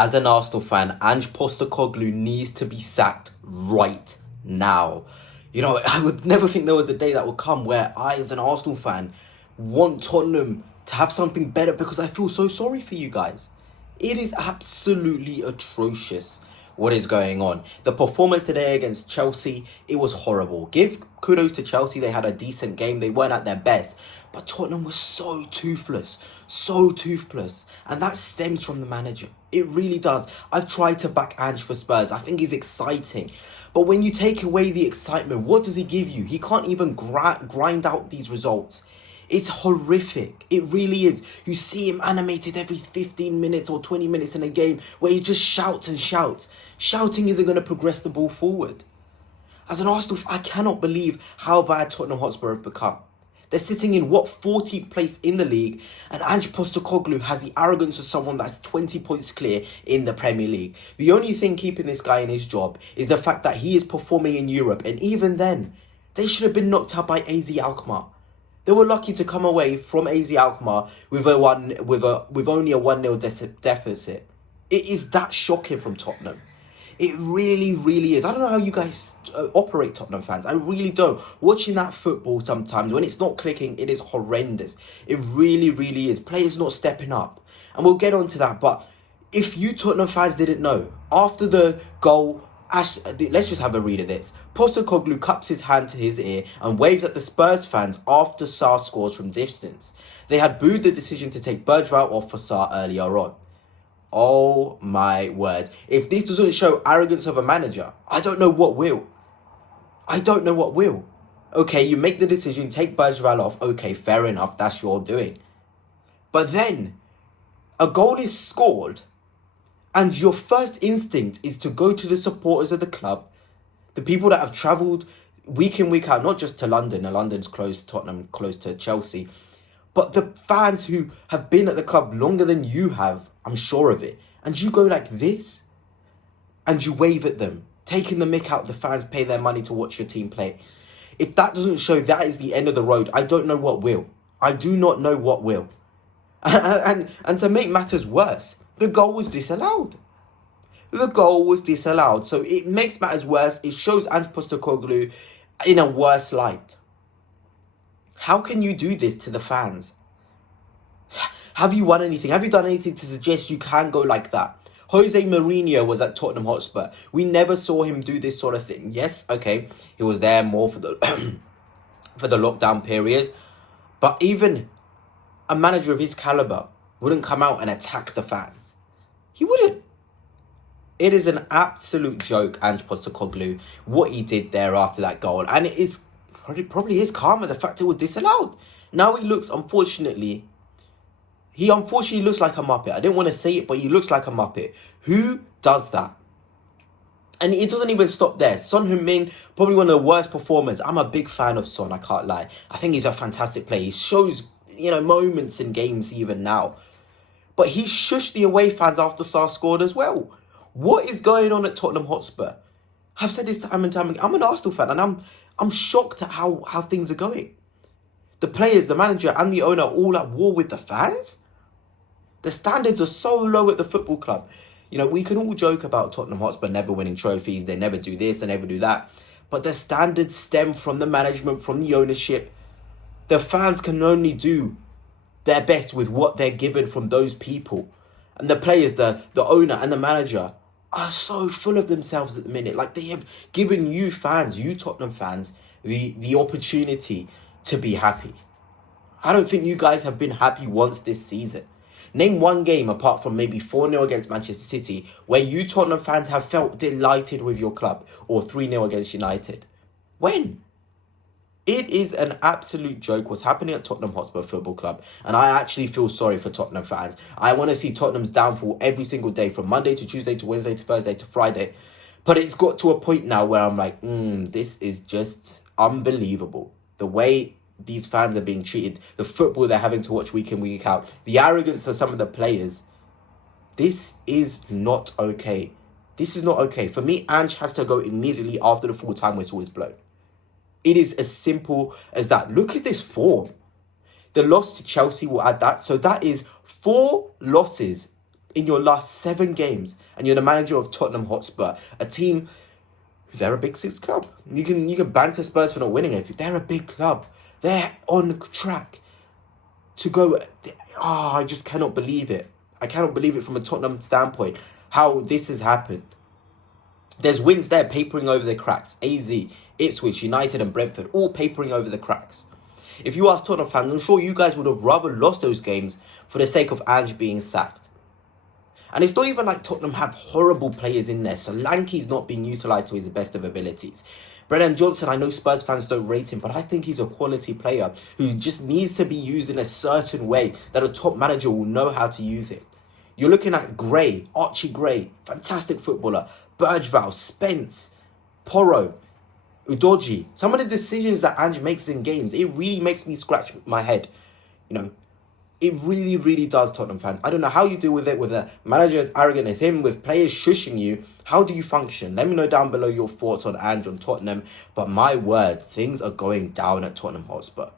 As an Arsenal fan, Ange Postecoglou needs to be sacked right now. You know, I would never think there was a day that would come where I, as an Arsenal fan, want Tottenham to have something better because I feel so sorry for you guys. It is absolutely atrocious what is going on. The performance today against Chelsea, it was horrible. Give kudos to Chelsea, they had a decent game. They weren't at their best. But Tottenham was so toothless. And that stems from the manager. It really does. I've tried to back Ange for Spurs. I think he's exciting. But when you take away the excitement, what does he give you? He can't even grind out these results. It's horrific. It really is. You see him animated every 15 minutes or 20 minutes in a game where he just shouts and shouts. Shouting isn't going to progress the ball forward. As an Arsenal, I cannot believe how bad Tottenham Hotspur have become. They're sitting in, 14th place in the league, and Ange Postecoglou has the arrogance of someone that's 20 points clear in the Premier League. The only thing keeping this guy in his job is the fact that he is performing in Europe, and even then, they should have been knocked out by AZ Alkmaar. They were lucky to come away from AZ Alkmaar with only a 1-0 deficit. It is that shocking from Tottenham. It really, really is. I don't know how you guys operate, Tottenham fans. I really don't. Watching that football sometimes, when it's not clicking, it is horrendous. It really, really is. Players not stepping up. And we'll get on to that. But if you Tottenham fans didn't know, after the goal, let's just have a read of this. Postecoglou cups his hand to his ear and waves at the Spurs fans after Sarr scores from distance. They had booed the decision to take Bergvall off for Sarr earlier on. Oh my word. If this doesn't show arrogance of a manager, I don't know what will. Okay, you make the decision, take Bergvall off. Okay, fair enough, that's your doing. But then, a goal is scored, and your first instinct is to go to the supporters of the club, the people that have travelled week in, week out, not just to London. London's close, Tottenham close to Chelsea, but the fans who have been at the club longer than you have, I'm sure of it. And you go like this, and you wave at them, taking the mick out of the fans, pay their money to watch your team play. If that doesn't show that is the end of the road, I don't know what will. I do not know what will. And to make matters worse, the goal was disallowed. So it makes matters worse. It shows Ange Postecoglou in a worse light. How can you do this to the fans? Have you won anything? Have you done anything to suggest you can go like that? Jose Mourinho was at Tottenham Hotspur. We never saw him do this sort of thing. Yes, okay, he was there more for the for the lockdown period. But even a manager of his caliber wouldn't come out and attack the fans. He wouldn't. It is an absolute joke, Ange Postecoglou, what he did there after that goal. And it probably is karma, the fact it was disallowed. Now he looks, unfortunately looks like a Muppet. I didn't want to say it, but he looks like a Muppet. Who does that? And it doesn't even stop there. Son Heung-min, probably one of the worst performers. I'm a big fan of Son, I can't lie. I think he's a fantastic player. He shows, moments in games even now. But he shushed the away fans after Sarr scored as well. What is going on at Tottenham Hotspur? I've said this time and time again. I'm an Arsenal fan, and I'm shocked at how things are going. The players, the manager, and the owner are all at war with the fans. The standards are so low at the football club. We can all joke about Tottenham Hotspur never winning trophies. They never do this, they never do that. But the standards stem from the management, from the ownership. The fans can only do their best with what they're given from those people. And the players, the owner and the manager are so full of themselves at the minute. Like, they have given you fans, you Tottenham fans, the opportunity to be happy. I don't think you guys have been happy once this season. Name one game apart from maybe 4-0 against Manchester City where you Tottenham fans have felt delighted with your club, or 3-0 against United. When? It is an absolute joke what's happening at Tottenham Hotspur Football Club, and I actually feel sorry for Tottenham fans. I want to see Tottenham's downfall every single day, from Monday to Tuesday to Wednesday to Thursday to Friday. But it's got to a point now where I'm like, this is just unbelievable. The way these fans are being treated, the football they're having to watch week in, week out, the arrogance of some of the players. This is not okay. For me, Ange has to go immediately after the full-time whistle is blown. It is as simple as that. Look at this form. The loss to Chelsea will add that. So that is 4 losses in your last 7 games, and you're the manager of Tottenham Hotspur, a team. They're a big 6 club. You can banter Spurs for not winning it. They're a big club. They're on track to go. I just cannot believe it. I cannot believe it from a Tottenham standpoint, how this has happened. There's wins there papering over the cracks. AZ, Ipswich, United and Brentford, all papering over the cracks. If you ask Tottenham fans, I'm sure you guys would have rather lost those games for the sake of Ange being sacked. And it's not even like Tottenham have horrible players in there. Solanke's not being utilised to his best of abilities. Brennan Johnson, I know Spurs fans don't rate him, but I think he's a quality player who just needs to be used in a certain way that a top manager will know how to use it. You're looking at Gray, Archie Gray, fantastic footballer, Bergvall, Spence, Porro, Udoji. Some of the decisions that Ange makes in games, it really makes me scratch my head. It really, really does, Tottenham fans. I don't know how you deal with it, with a manager as arrogant as him, with players shushing you. How do you function? Let me know down below your thoughts on Ange, on Tottenham. But my word, things are going down at Tottenham Hotspur.